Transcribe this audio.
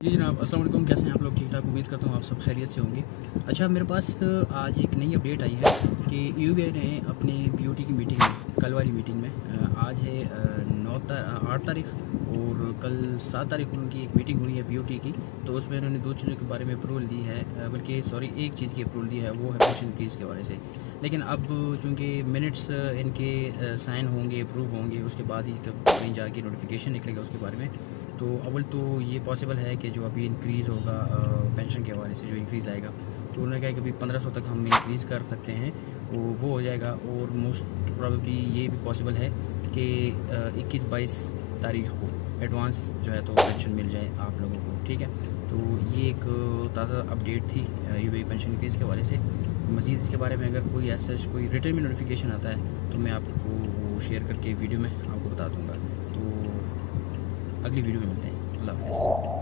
जी जनाब, अस्सलाम वालेकुम। कैसे हैं आप लोग? ठीक ठाक, उम्मीद करता हूँ आप सब खैरियत से होंगे। अच्छा, मेरे पास आज एक नई अपडेट आई है कि यूबीआई ने अपनी बीओटी की मीटिंग में, कल वाली मीटिंग में, आज है 8 तारीख और कल 7 तारीख को उनकी एक मीटिंग हुई है बीओटी की। तो उसमें उन्होंने 2 चीज़ों के बारे में अप्रूवल दी है, बल्कि सॉरी, एक चीज़ की अप्रूवल दी है, वो है पेंशन इंक्रीज़ के बारे से। लेकिन अब चूँकि मिनट्स इनके साइन होंगे, अप्रूव होंगे, उसके बाद ही कहीं जाके नोटिफिकेशन निकलेगा उसके बारे में। तो अव्वल तो ये पॉसिबल है कि जो अभी इंक्रीज़ होगा पेंशन के हवाले से जो इंक्रीज़ आएगा, तो उन्होंने कहा कि अभी 1500 तक हम इंक्रीज़ कर सकते हैं, वो हो जाएगा। और मोस्ट प्रोबेबली ये भी पॉसिबल है कि 21-22 तारीख को एडवांस जो है तो पेंशन मिल जाए आप लोगों को, ठीक है। तो ये एक ताज़ा अपडेट थी यूबीआई पेंशन इंक्रीज़ के हवाले से। मज़ीद इसके बारे में अगर कोई ऐसा कोई रिटन में नोटिफिकेशन आता है तो मैं आपको वो शेयर करके वीडियो में आपको बता दूँगा। तो अगली वीडियो में मिलते हैं। अल्लाह हाफ़िज़।